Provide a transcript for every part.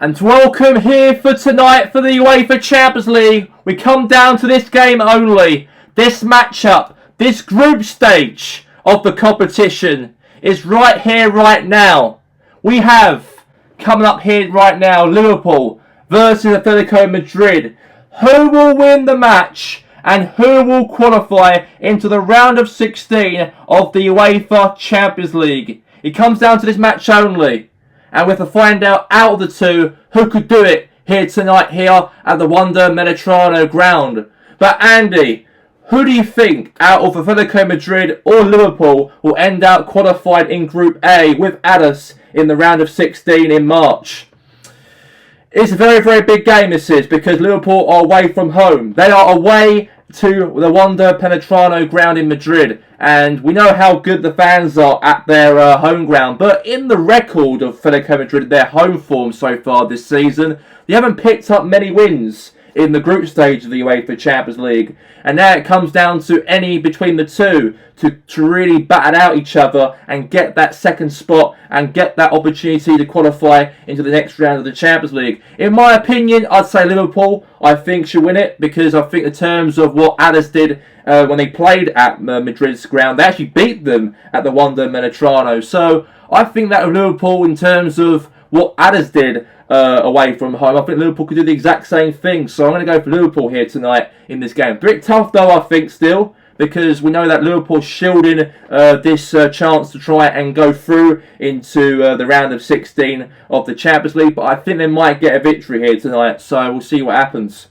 And welcome here for tonight for the UEFA Champions League. We come down to this game only. This matchup, this group stage of the competition is right here, right now. We have, coming up here right now, Liverpool versus Atletico Madrid. Who will win the match and who will qualify into the round of 16 of the UEFA Champions League? It comes down to this match only. And we have to find out of the two who could do it here tonight here at the Wanda Metropolitano ground. But Andy, who do you think out of Atletico Madrid or Liverpool will end up qualified in Group A with Addis in the round of 16 in March? It's a very, very big game this is because Liverpool are away from home. They are away to the Wanda Metropolitano ground in Madrid, and we know how good the fans are at their home ground. But in the record of Atletico Madrid, their home form so far this season, they haven't picked up many wins in the group stage of the UEFA Champions League. And now it comes down to any between the two to really battle out each other and get that second spot and get that opportunity to qualify into the next round of the Champions League. In my opinion, I'd say Liverpool, I think, should win it because I think in terms of what Addis did when they played at Madrid's ground, they actually beat them at the Wanda Metropolitano. So I think that Liverpool, in terms of what Addis did away from home, I think Liverpool could do the exact same thing. So I'm going to go for Liverpool here tonight in this game. A bit tough though, I think, still, because we know that Liverpool shielding this chance to try and go through into the round of 16 of the Champions League. But I think they might get a victory here tonight. So we'll see what happens.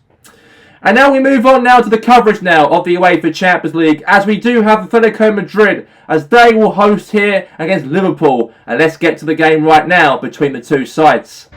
And now we move on now to the coverage now of the UEFA Champions League, as we do have Atletico Madrid as they will host here against Liverpool. And let's get to the game right now between the two sides.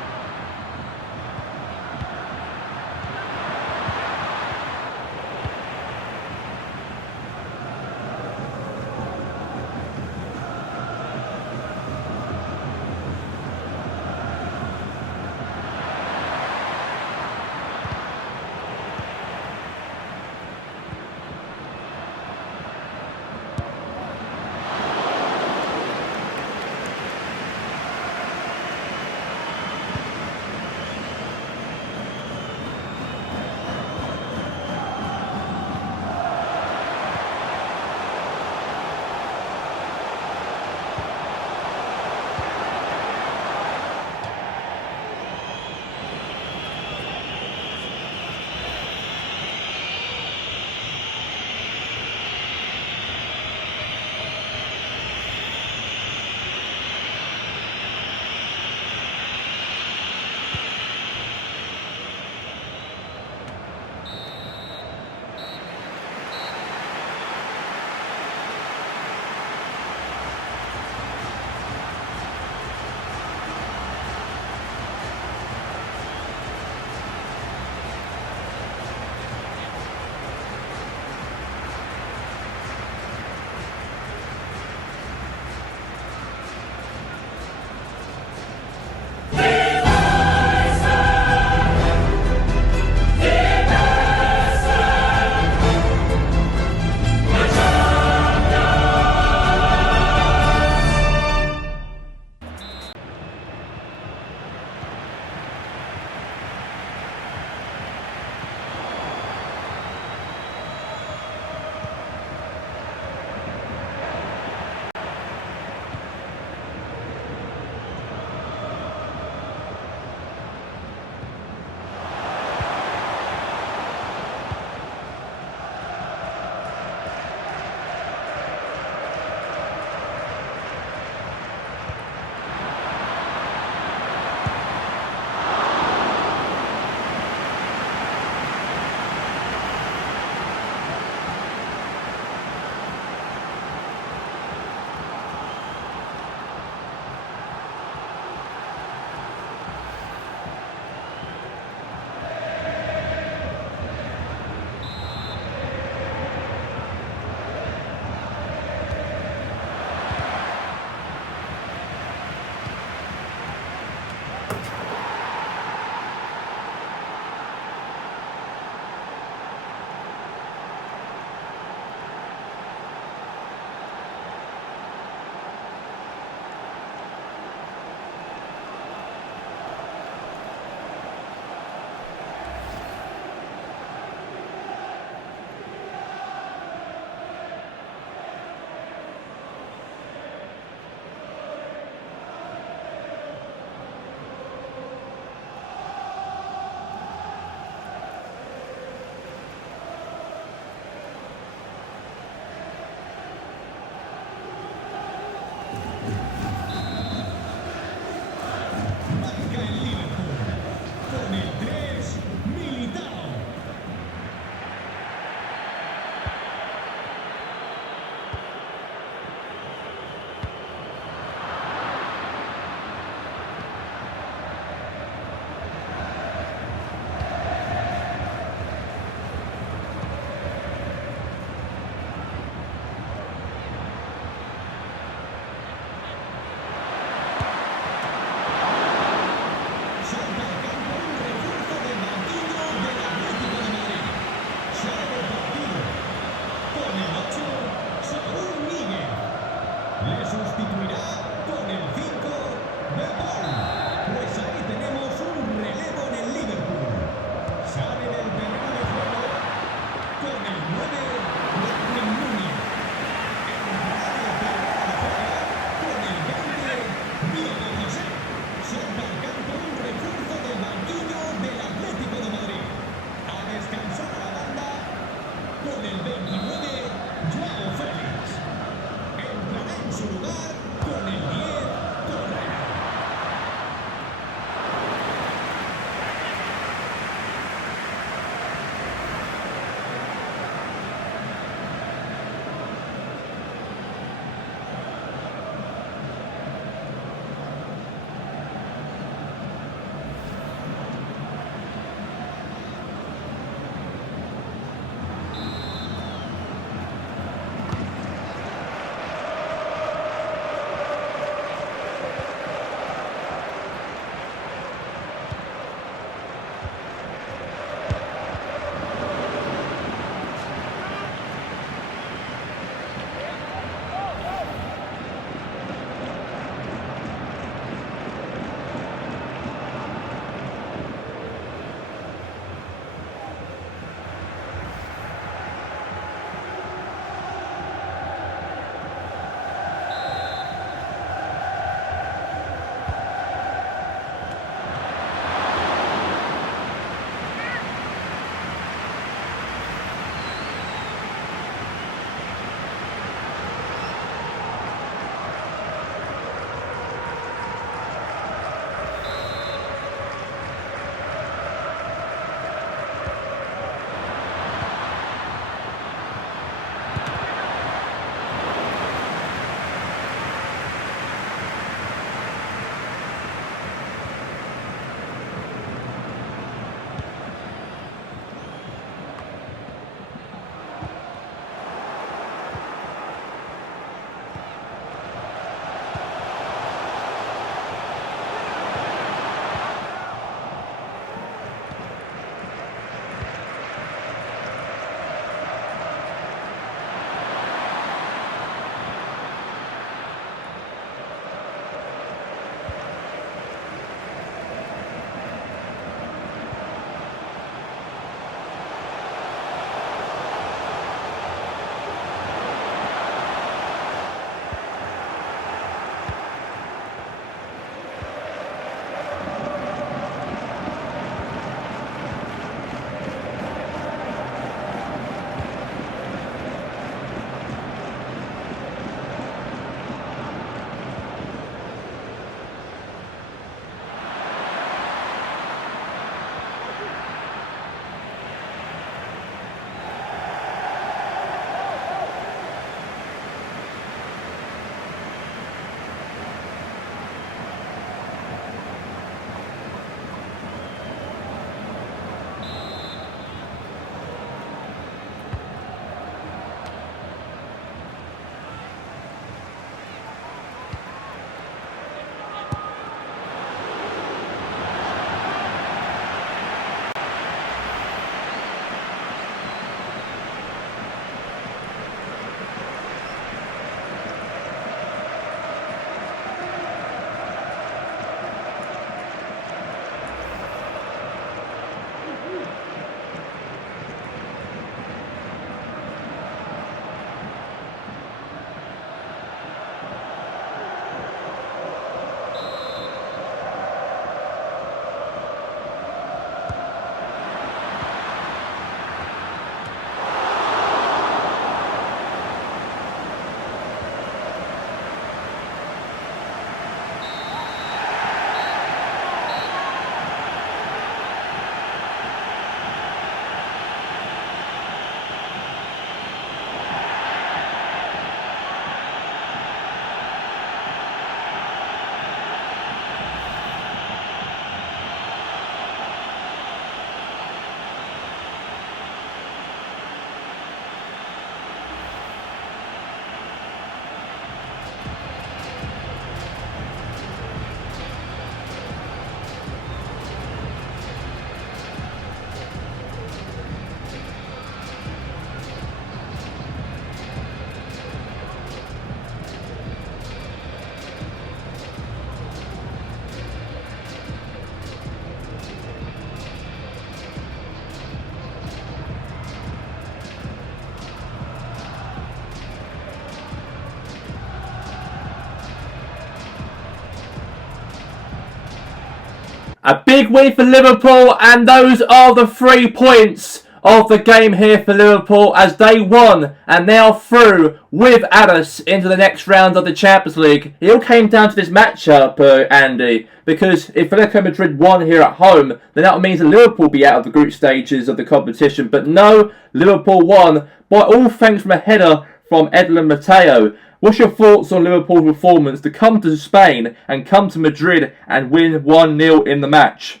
A big win for Liverpool, and those are the 3 points of the game here for Liverpool as they won and now through with Alice into the next round of the Champions League. It all came down to this matchup, Andy, because if Atletico Madrid won here at home, then that means that Liverpool will be out of the group stages of the competition. But no, Liverpool won by all thanks from a header from Edlin Mateo. What's your thoughts on Liverpool's performance to come to Spain and come to Madrid and win 1-0 in the match?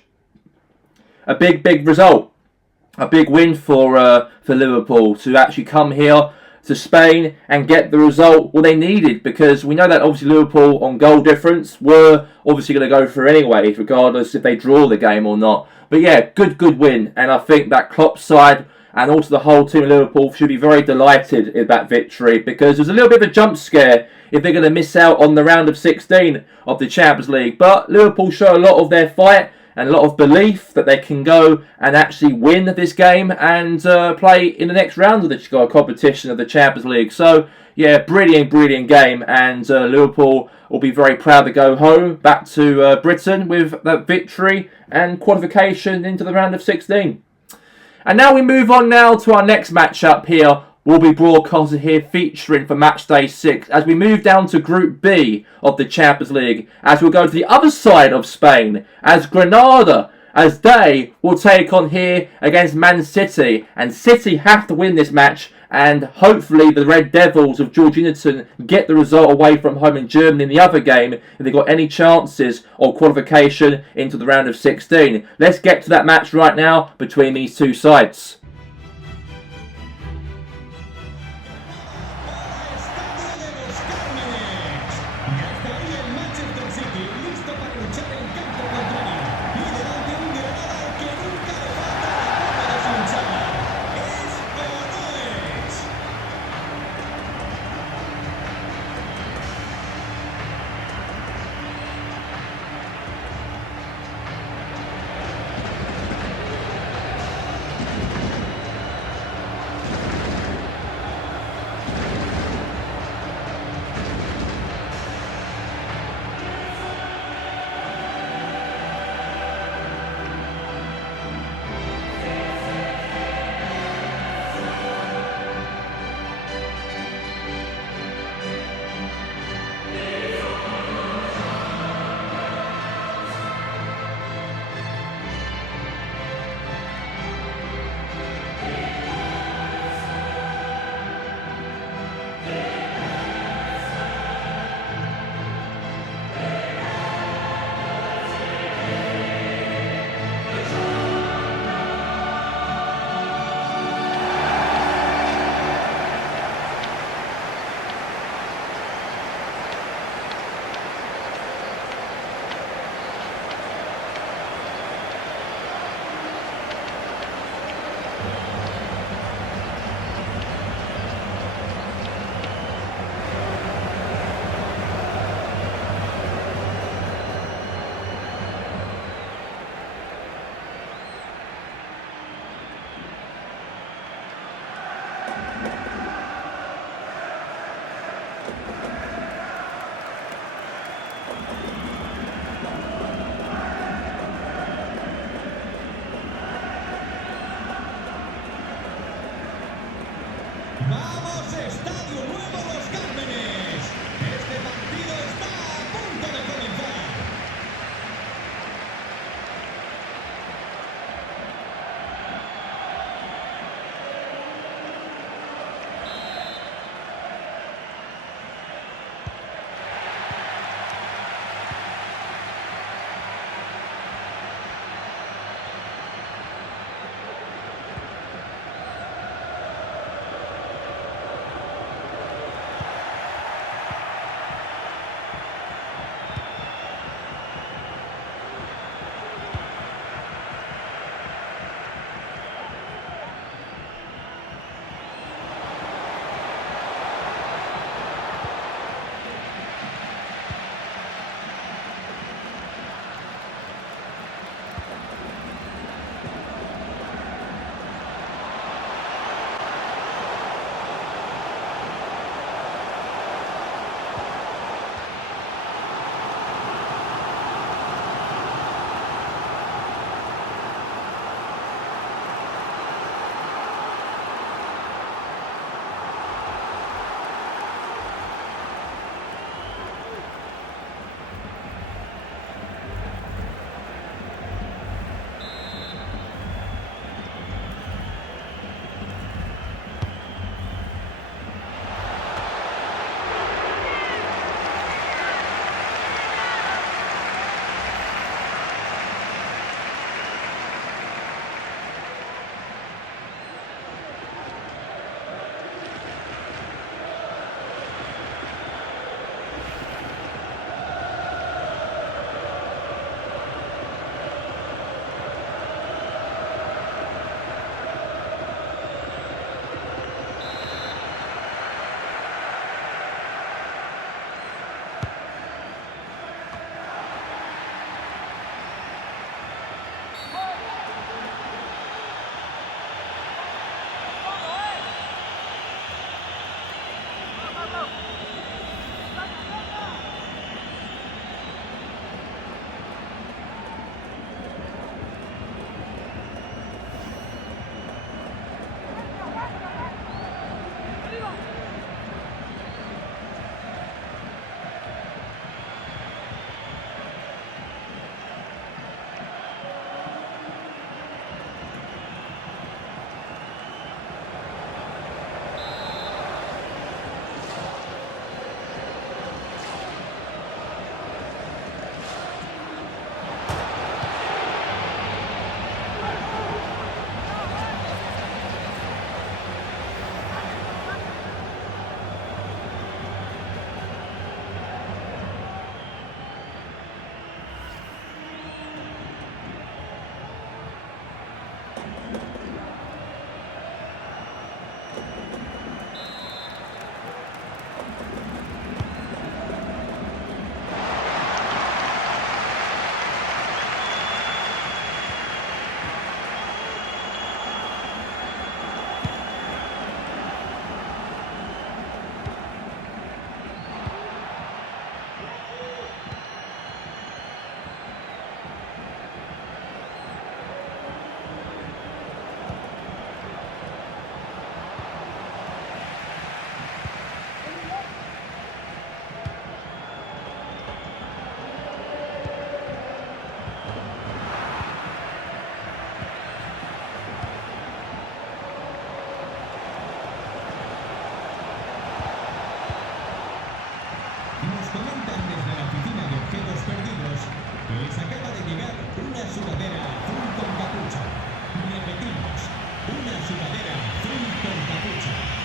A big result. A big win for Liverpool to actually come here to Spain and get the result they needed, because we know that obviously Liverpool on goal difference were obviously going to go through anyway, regardless if they draw the game or not. But yeah, good win, and I think that Klopp's side and also the whole team of Liverpool should be very delighted in that victory, because there's a little bit of a jump scare if they're going to miss out on the round of 16 of the Champions League. But Liverpool show a lot of their fight and a lot of belief that they can go and actually win this game and play in the next round of the competition of the Champions League. So, yeah, brilliant game, and Liverpool will be very proud to go home, back to Britain with that victory and qualification into the round of 16. And now we move on now to our next matchup here. Will be broadcasted here featuring for Matchday 6 as we move down to Group B of the Champions League, as we'll go to the other side of Spain as Granada, as they will take on here against Man City, and City have to win this match, and hopefully the Red Devils of George Innerton get the result away from home in Germany in the other game if they've got any chances of qualification into the round of 16. Let's get to that match right now between these two sides. Les acaba de llegar una sudadera azul con capucha. Repetimos, una sudadera azul con capucha.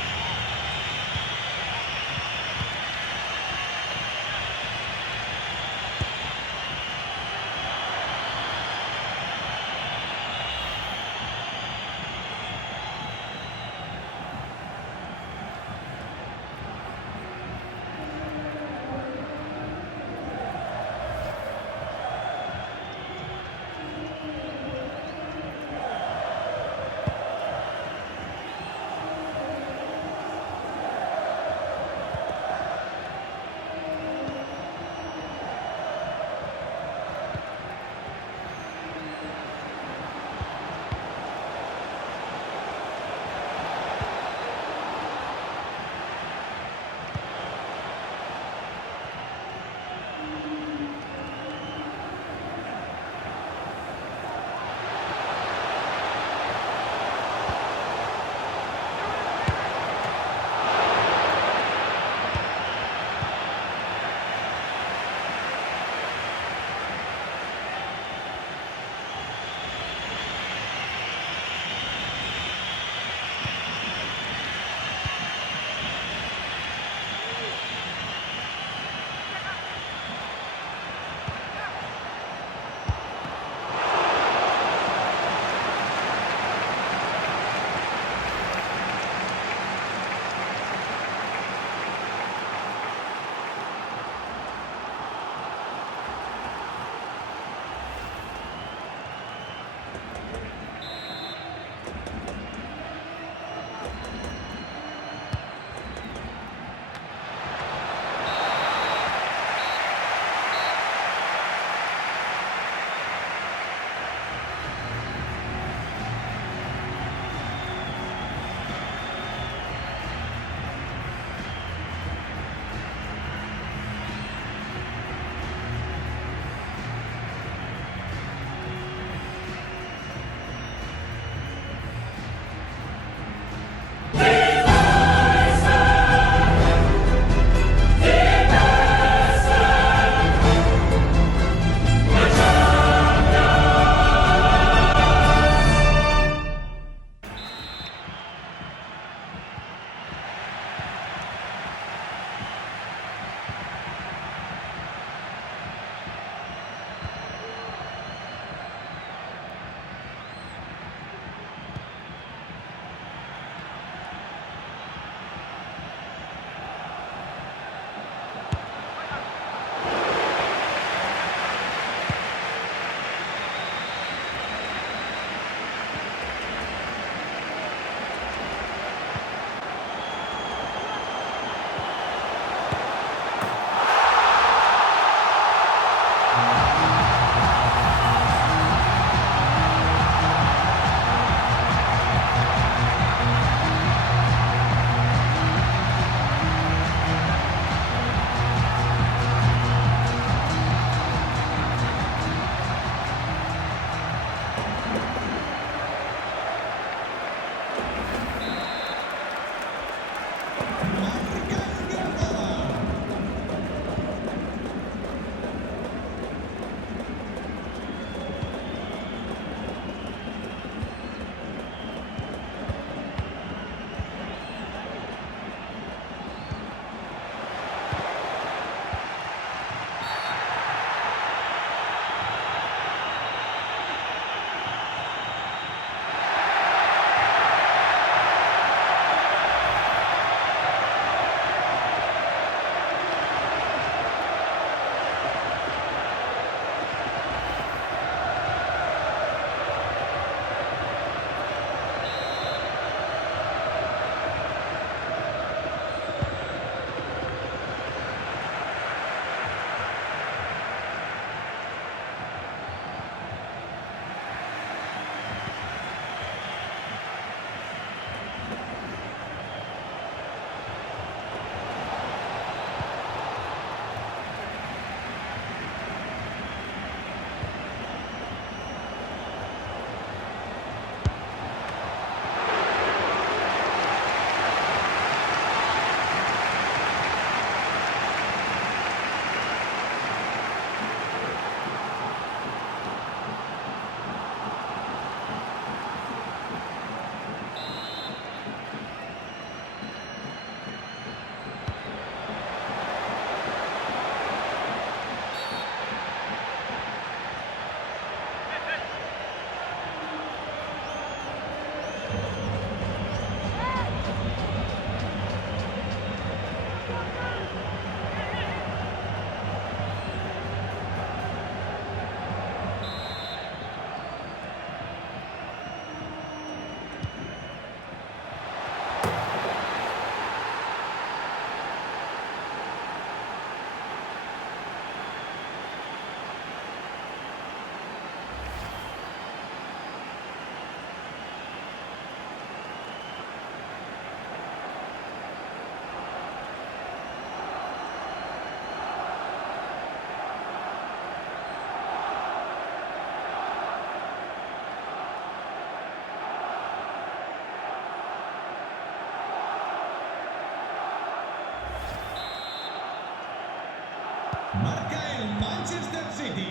Marca el Manchester City.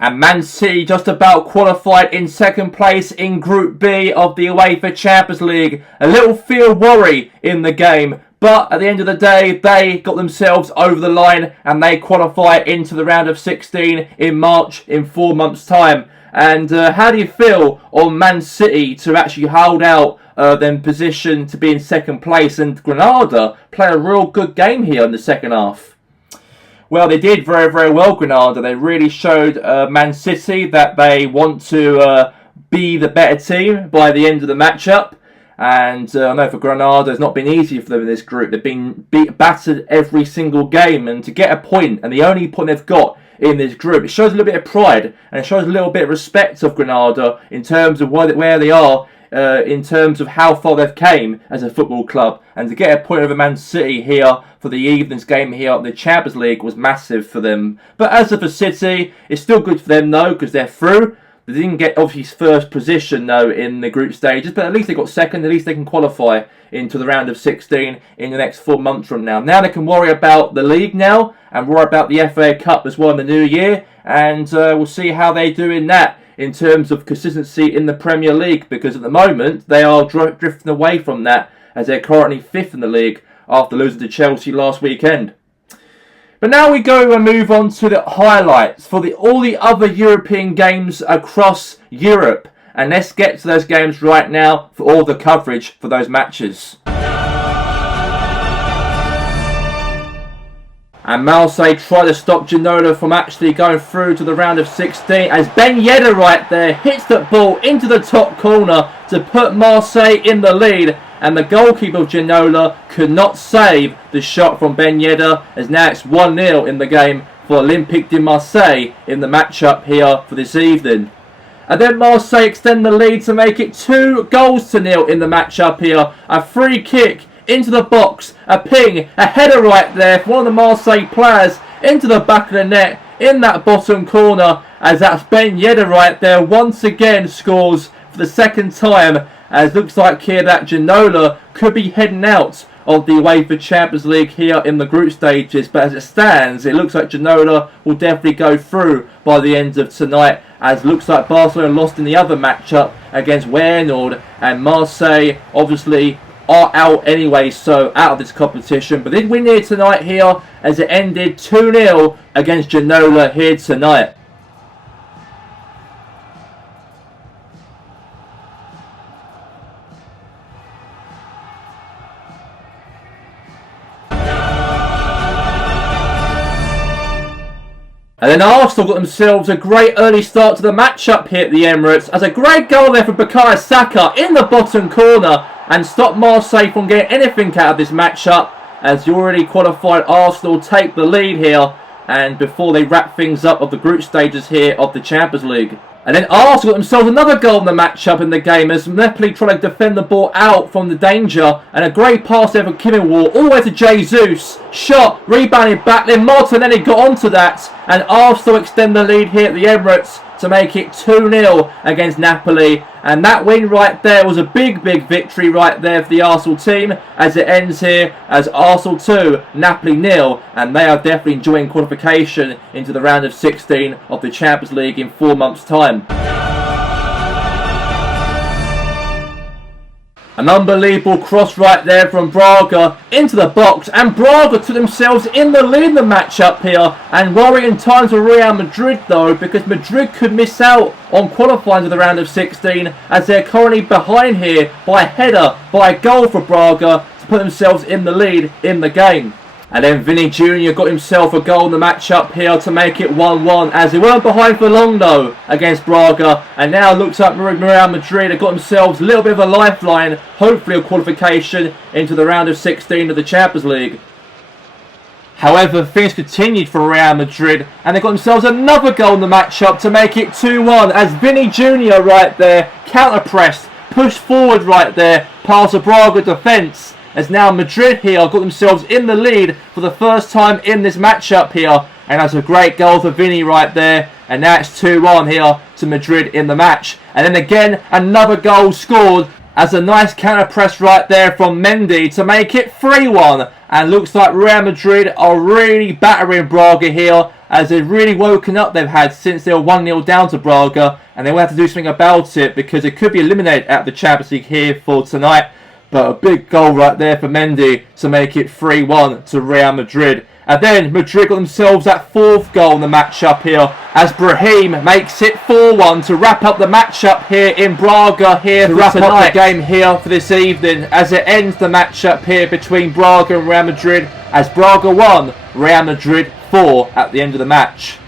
And Man City just about qualified in second place in Group B of the UEFA Champions League. A little field worry in the game, but at the end of the day, they got themselves over the line and they qualify into the round of 16 in March in 4 months' time. And how do you feel on Man City to actually hold out their position to be in second place? And Granada play a real good game here in the second half. Well, they did very, very well, Granada. They really showed Man City that they want to be the better team by the end of the matchup. And I know for Granada, it's not been easy for them in this group. They've been battered every single game. And to get a point, and the only point they've got in this group, it shows a little bit of pride. And it shows a little bit of respect of Granada in terms of where they are. In terms of how far they've came as a football club, and to get a point over Man City here for the evening's game here in the Champions League was massive for them. But as for City, it's still good for them though, because they're through. They didn't get obviously first position though in the group stages, but at least they got second. At least they can qualify into the round of 16 in the next 4 months from now. Now they can worry about the league now and worry about the FA Cup as well in the new year, and we'll see how they do in that in terms of consistency in the Premier League, because at the moment they are drifting away from that as they're currently 5th in the league after losing to Chelsea last weekend. But now we go and move on to the highlights for all the other European games across Europe. And let's get to those games right now for all the coverage for those matches. And Marseille try to stop Ginola from actually going through to the round of 16 as Ben Yedder right there hits that ball into the top corner to put Marseille in the lead. And the goalkeeper of Ginola could not save the shot from Ben Yedder, as now it's 1-0 in the game for Olympique de Marseille in the matchup here for this evening. And then Marseille extend the lead to make it 2-0 in the matchup here. A free kick into the box, a ping, a header right there for one of the Marseille players into the back of the net in that bottom corner, as that's Ben Yedder right there once again scores for the second time, as looks like here that Ginola could be heading out of the UEFA Champions League here in the group stages, but as it stands, it looks like Ginola will definitely go through by the end of tonight, as looks like Barcelona lost in the other matchup against Feyenoord, and Marseille obviously are out anyway, so out of this competition. But did win here tonight here, as it ended 2-0 against Ginola here tonight. And then Arsenal got themselves a great early start to the matchup here at the Emirates, as a great goal there from Bukayo Saka in the bottom corner, and stopped Marseille from getting anything out of this matchup, as the already qualified Arsenal take the lead here, and before they wrap things up of the group stages here of the Champions League. And then Arsenal got themselves another goal in the matchup in the game, as Napoli trying to defend the ball out from the danger, and a great pass there from Kimmel all the way to Jesus. Shot, rebounded back, then Martinelli got onto that, and Arsenal extend the lead here at the Emirates to make it 2-0 against Napoli. And that win right there was a big victory right there for the Arsenal team, as it ends here as Arsenal 2, Napoli 0, and they are definitely enjoying qualification into the round of 16 of the Champions League in 4 months' time. An unbelievable cross right there from Braga into the box, and Braga took themselves in the lead in the matchup here, and worrying times for Real Madrid though, because Madrid could miss out on qualifying to the round of 16, as they're currently behind here by a header, by a goal for Braga to put themselves in the lead in the game. And then Vinny Jr. got himself a goal in the matchup here to make it 1-1, as they weren't behind for long though against Braga, and now looks like Real Madrid have got themselves a little bit of a lifeline, hopefully a qualification into the round of 16 of the Champions League. However, things continued for Real Madrid, and they got themselves another goal in the matchup to make it 2-1, as Vinny Jr. right there counter-pressed, pushed forward right there past the Braga defence, as now Madrid here got themselves in the lead for the first time in this matchup here, and that's a great goal for Vinny right there, and now it's 2-1 here to Madrid in the match. And then again another goal scored, as a nice counter press right there from Mendy to make it 3-1, and looks like Real Madrid are really battering Braga here, as they've really woken up they've had since they were 1-0 down to Braga, and they will have to do something about it, because they could be eliminated at the Champions League here for tonight. But a big goal right there for Mendy to make it 3-1 to Real Madrid. And then Madrid got themselves that fourth goal in the matchup here, as Brahim makes it 4-1 to wrap up the matchup here in Braga here to wrap up the game here for this evening, as it ends the matchup here between Braga and Real Madrid, as Braga 1, Real Madrid 4 at the end of the match.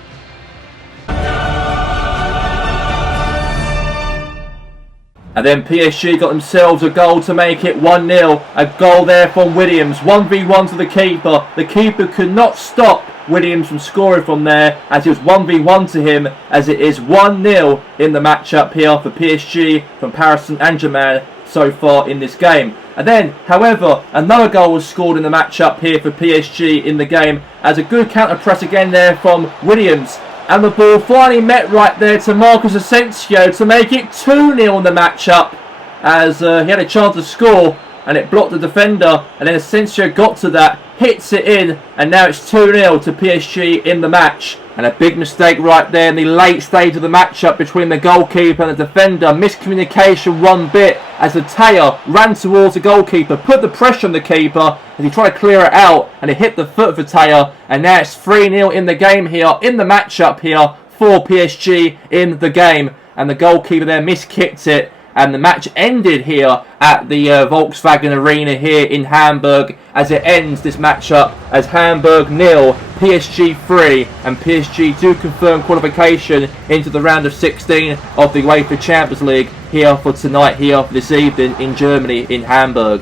And then PSG got themselves a goal to make it 1-0. A goal there from Williams. 1v1 to the keeper. The keeper could not stop Williams from scoring from there, as it was 1v1 to him, as it is 1-0 in the matchup here for PSG from Paris Saint-Germain so far in this game. And then, however, another goal was scored in the matchup here for PSG in the game, as a good counter press again there from Williams. And the ball finally met right there to Marcus Asensio to make it 2-0 in the matchup, as he had a chance to score and it blocked the defender, and then Asensio got to that, hits it in, and now it's 2-0 to PSG in the match. And a big mistake right there in the late stage of the matchup between the goalkeeper and the defender. Miscommunication one bit, as the Taya ran towards the goalkeeper, put the pressure on the keeper as he tried to clear it out, and it hit the foot of the Taya, and now it's 3-0 in the game here, in the matchup here for PSG in the game, and the goalkeeper there miskicked it. And the match ended here at the Volkswagen Arena here in Hamburg, as it ends this matchup as Hamburg 0, PSG 3, and PSG do confirm qualification into the round of 16 of the UEFA Champions League here for tonight, here for this evening in Germany, in Hamburg.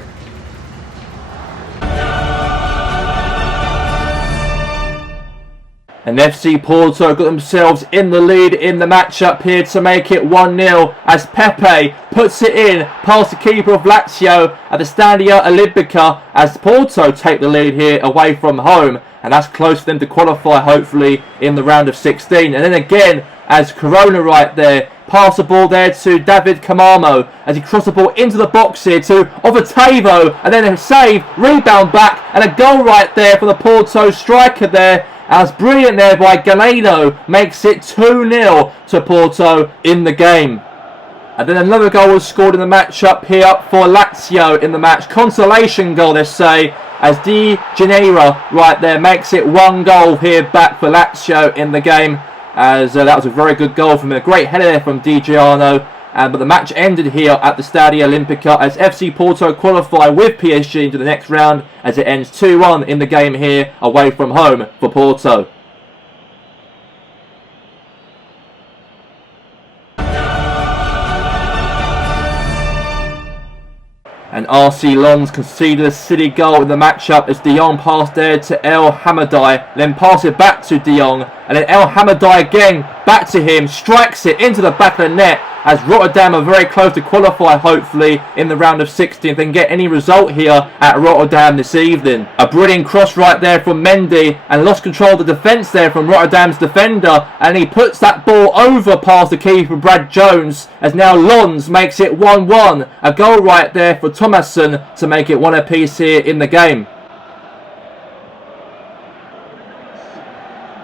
And FC Porto got themselves in the lead in the matchup here to make it 1-0 as Pepe puts it in past the keeper of Lazio at the Stadio Olimpico as Porto take the lead here away from home. And that's close for them to qualify hopefully in the round of 16. And then again as Corona right there pass the ball there to David Camamo as he crosses the ball into the box here to Ovotavo and then a save, rebound back and a goal right there for the Porto striker there. As brilliant there by Galeno makes it 2-0 to Porto in the game. And then another goal was scored in the matchup here for Lazio in the match. Consolation goal, they say, as Di Janeiro right there makes it 1 goal here back for Lazio in the game. As that was a very good goal from him. A great header there from Di Giano. But the match ended here at the Stadio Olimpico as FC Porto qualify with PSG into the next round as it ends 2-1 in the game here away from home for Porto. And RC Lens conceded a silly goal in the matchup as De Jong passed there to El Hamadai, then pass it back to De Jong, and then El Hamadai again back to him, strikes it into the back of the net as Rotterdam are very close to qualify hopefully in the round of 16 if they can get any result here at Rotterdam this evening. A brilliant cross right there from Mendy and lost control of the defence there from Rotterdam's defender, and he puts that ball over past the keeper Brad Jones as now Lens makes it 1-1. A goal right there for Thomasson to make it 1 apiece here in the game.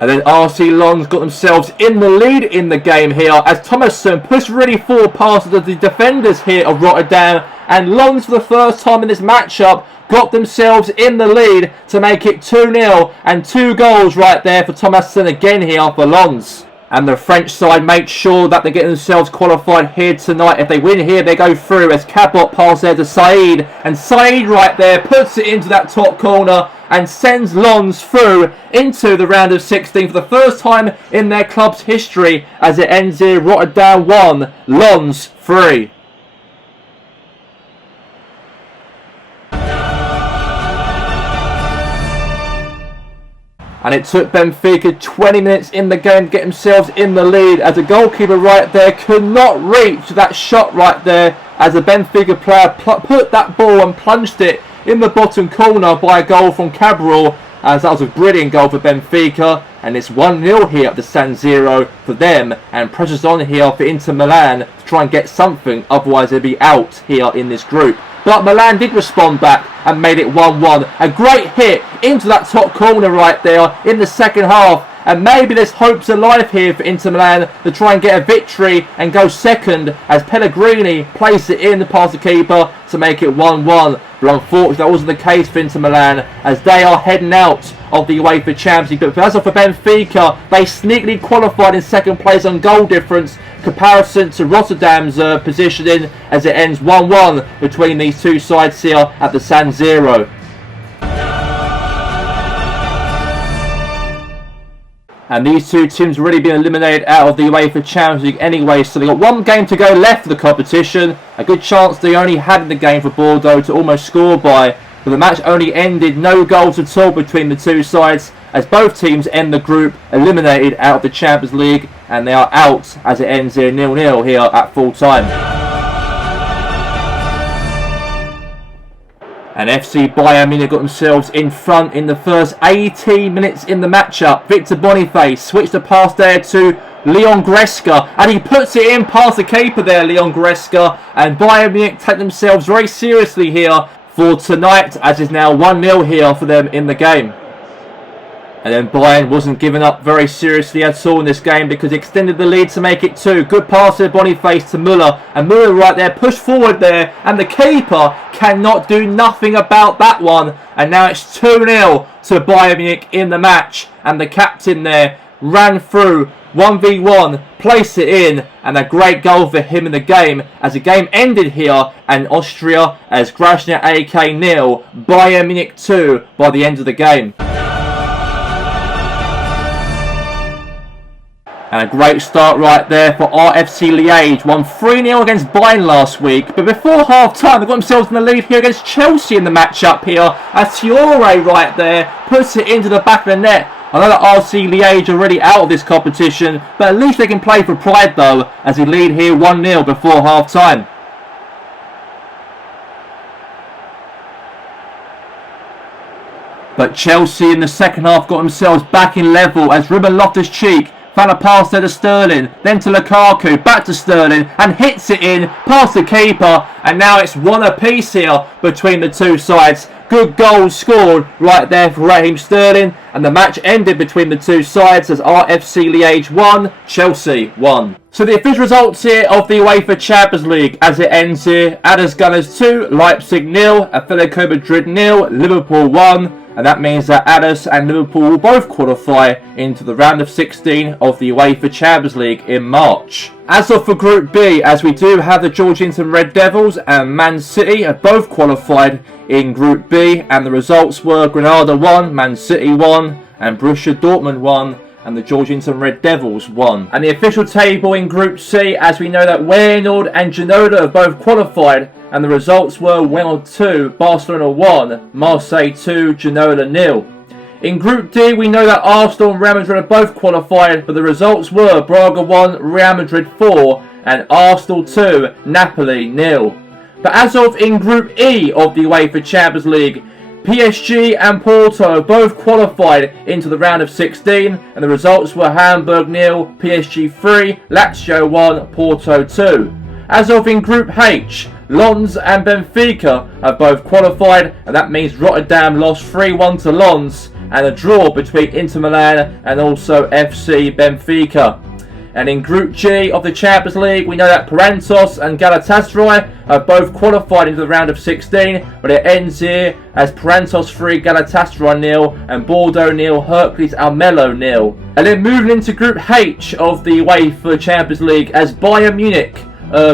And then RC Lens got themselves in the lead in the game here as Thomasson pushed really forward past the defenders here of Rotterdam, and Lens for the first time in this matchup got themselves in the lead to make it 2-0 and 2 goals right there for Thomasson again here for Lens. And the French side make sure that they get themselves qualified here tonight. If they win here, they go through as Cabot passes there to Said. And Said right there puts it into that top corner and sends Lens through into the round of 16 for the first time in their club's history as it ends here Rotterdam 1, Lens 3. And it took Benfica 20 minutes in the game to get themselves in the lead as the goalkeeper right there could not reach that shot right there as a Benfica player put that ball and plunged it in the bottom corner by a goal from Cabral, as that was a brilliant goal for Benfica. And it's 1-0 here at the San Siro for them, and pressure's on here for Inter Milan to try and get something, otherwise they'll be out here in this group. But Milan did respond back and made it 1-1. A great hit into that top corner right there in the second half. And maybe there's hopes alive here for Inter Milan to try and get a victory and go second as Pellegrini plays it in past the keeper to make it 1-1. But unfortunately that wasn't the case for Inter Milan as they are heading out of the UEFA Champions League. But as for Benfica, they sneakily qualified in second place on goal difference comparison to Rotterdam's positioning as it ends 1-1 between these two sides here at the San Siro. And these two teams have already been eliminated out of the UEFA Champions League anyway, so they've got 1 game to go left for the competition. A good chance they only had in the game for Bordeaux to almost score by, but the match only ended no goals at all between the two sides as both teams end the group eliminated out of the Champions League, and they are out as it ends here 0-0 here at full time. And FC Bayern Munich got themselves in front in the first 18 minutes in the matchup. Victor Boniface switched the pass there to Leon Goretzka, and he puts it in past the keeper there, Leon Goretzka. And Bayern Munich take themselves very seriously here for tonight, as is now 1-0 here for them in the game. And then Bayern wasn't given up very seriously at all in this game because he extended the lead to make it 2. Good pass to Boniface to Müller. And Müller right there, pushed forward there. And the keeper cannot do nothing about that one. And now it's 2-0 to Bayern Munich in the match. And the captain there ran through 1v1, placed it in. And a great goal for him in the game. As the game ended here in Austria as Grasner AK 0, Bayern Munich 2 by the end of the game. And a great start right there for RFC Liège. Won 3-0 against Bayern last week. But before half-time, they got themselves in the lead here against Chelsea in the matchup here. As Fiore right there puts it into the back of the net. I know that RC Liège are already out of this competition, but at least they can play for pride though, as they lead here 1-0 before half time. But Chelsea in the second half got themselves back in level as Ruben Loftus-Cheek found a pass there to Sterling, then to Lukaku, back to Sterling, and hits it in, past the keeper, and now it's 1 apiece here between the two sides. Good goals scored right there for Raheem Sterling, and the match ended between the two sides as RFC Liège 1, Chelsea 1. So the official results here of the UEFA Champions League as it ends here: Adders Gunners 2, Leipzig 0, Atletico Madrid 0, Liverpool 1. And that means that Addis and Liverpool will both qualify into the round of 16 of the UEFA Champions League in March. As of for Group B, as we do have the Georgington Red Devils and Man City have both qualified in Group B, and the results were Granada 1, Man City 1, and Borussia Dortmund 1, and the Georgington Red Devils 1. And the official table in Group C, as we know that Feyenoord and Genoa have both qualified, and the results were Feyenoord 2, Barcelona 1, Marseille 2, Genoa 0. In Group D, we know that Arsenal and Real Madrid have both qualified, but the results were Braga 1, Real Madrid 4, and Arsenal 2, Napoli 0. But as of in Group E of the UEFA Champions League, PSG and Porto have both qualified into the round of 16, and the results were Hamburg 0, PSG 3, Lazio 1, Porto 2. As of in Group H, Lens and Benfica have both qualified, and that means Rotterdam lost 3-1 to Lens, and a draw between Inter Milan and also FC Benfica. And in Group G of the Champions League, we know that Parantos and Galatasaray have both qualified into the round of 16, but it ends here as Parantos 3, Galatasaray 0, and Bordeaux 0, Hercules Almelo 0. And then moving into Group H of the UEFA Champions League, as Bayern Munich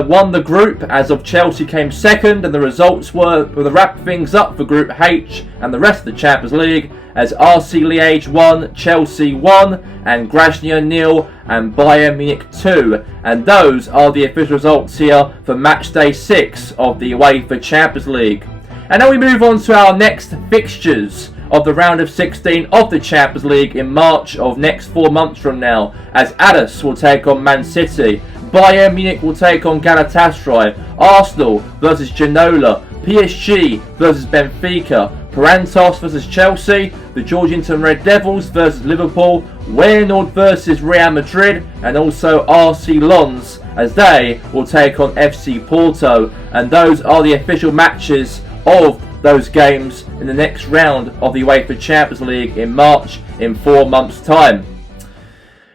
won the group as of Chelsea came second, and the results were to wrap things up for Group H and the rest of the Champions League as RC Liège 1, Chelsea 1, and Grasnia 0, and Bayern Munich 2. And those are the official results here for Matchday 6 of the UEFA Champions League. And now we move on to our next fixtures of the round of 16 of the Champions League in March of next 4 months from now, as Addis will take on Man City, Bayern Munich will take on Galatasaray, Arsenal versus Genoa, PSG versus Benfica, Parantos versus Chelsea, the Georgington Red Devils versus Liverpool, Feyenoord versus Real Madrid, and also RC Lens as they will take on FC Porto. And those are the official matches of those games in the next round of the UEFA Champions League in March in 4 months' time.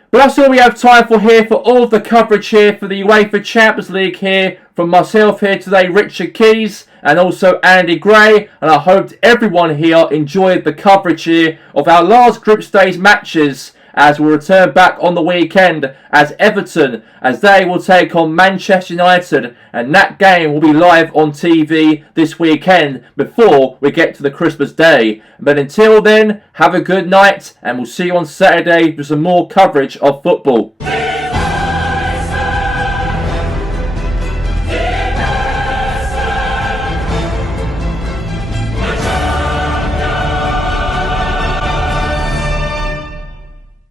But that's all we have time for here for all of the coverage here for the UEFA Champions League here from myself here today, Richard Keys, and also Andy Gray, and I hope everyone here enjoyed the coverage here of our last group stage matches as we'll return back on the weekend as Everton, as they will take on Manchester United, and that game will be live on TV this weekend before we get to the Christmas day. But until then, have a good night, and we'll see you on Saturday for some more coverage of football.